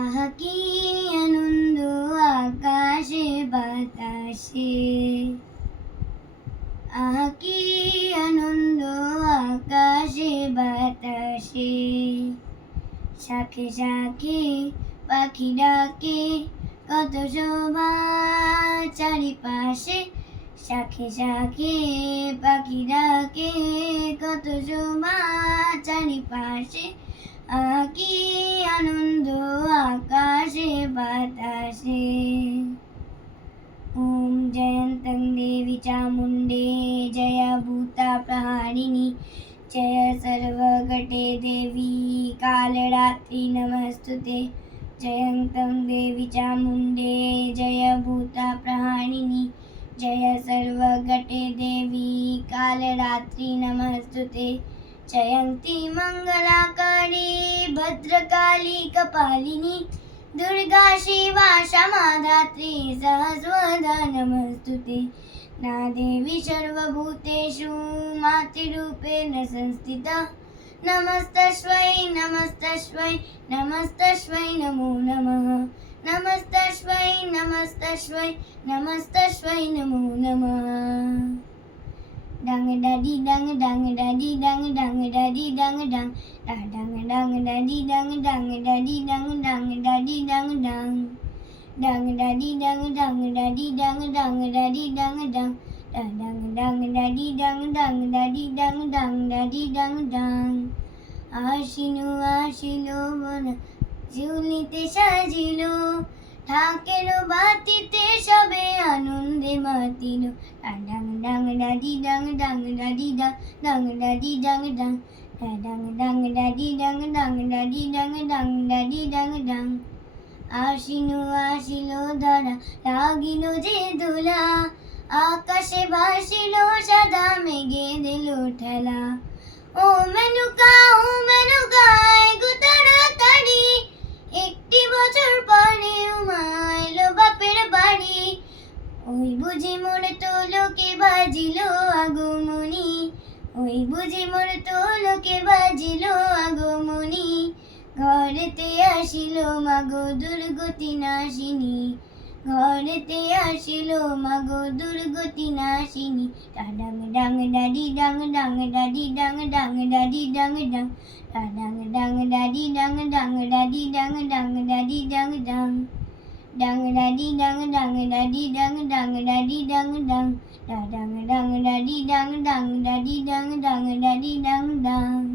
আহা কি আনন্দ আকাশে বাতাসে, আহা কি আনন্দ আকাশে বাতাসে। শাখে শাখে পাখি ডাকে, কত শোভা চারিপাশে। শাখে শাখে পাখি ডাকে, কত শোভা চারিপাশে। আহা কি আনন্দ আকাশে বাতাসে। ওম জয়ন্तं দেবী চামুণ্ডে জয় ভূতা প্রহারিণী, जय सर्वघटे देवी कालरात्रि नमस्तुते। जयन्तं देवी चामुण्डे जय भूता प्रहारिणि, जय सर्वघटे देवी कालरात्रि नमस्तुते। जयन्ती मङ्गलाकारि भद्रकाली कपालिनी, दुर्गा शिवा क्षमा धात्री सहस्रवदना नमस्तुते। ना देवी सर्वभूतेषु मातृरूपेण संस्थिता, नमस्तस्मै नमस्तस्मै नमस्तस्मै नमो नमः। नमस्तस्मै नमस्तस्मै नमस्तस्मै नमो नमः। डंग डाडी डंग डंग डाडी डंग डंग डाडी डंग डंग डंग डंग डाडी डंग डंग डाडी डंग डंग डाडी डंग डंग डंग डाडी डंग डंग डाडी डंग डंग डाडी डंग डंग डंग डंग डाडी डंग डंग डाडी डंग डंग डाडी डंग डंग। आशिलो आशिलो बन ঝুলিতে সাজিলো, ঢাকের বাতিতে সবে আনন্দে মাতিল। ডাং ডাং ডাডি ডাং ডাং ডাডি ডাং ডাং ডাডি ডাং ডাং ডাং ডাং ডাডি ডাং ডাং ডাডি ডাং ডাং ডাডি ডাং ডাং। আসিনো আসিলো ধরা লাগিল যে দোলা, আকাশে ভাসিল সাদা মেঘে দিল ঠেলা। ও মেনুকা গো তাড়াতাড়ি, একটি বছর পরে উমাইল বাপের বাড়ি। ওই বুঝি মোর তোলকে বাজিল আগমনী, ওই বুঝি মোর তোলকে বাজিল আগমনী। ঘরেতে আসিল মাগো দুর্গতি নাশিনী, ঘরেতে আসিল মাগো দুর্গতি নাশিনী। ডাং ডাং ডাডি ডাং ডাং ডাডি ডাং ডাং ডাডি ডাং ডাং ডাং ডাং ডাডি ডাং ডাং ডাডি ডাং ডাং ডাডি ডাং ডাং ডাং ডাডি ডাং ডাং ডাডি ডাং ডাং ডাডি ডাং ডাং ডাং ডাং ডাডি ডাং ডাং ডাডি ডাং ডাং ডাডি ডাং ডাং।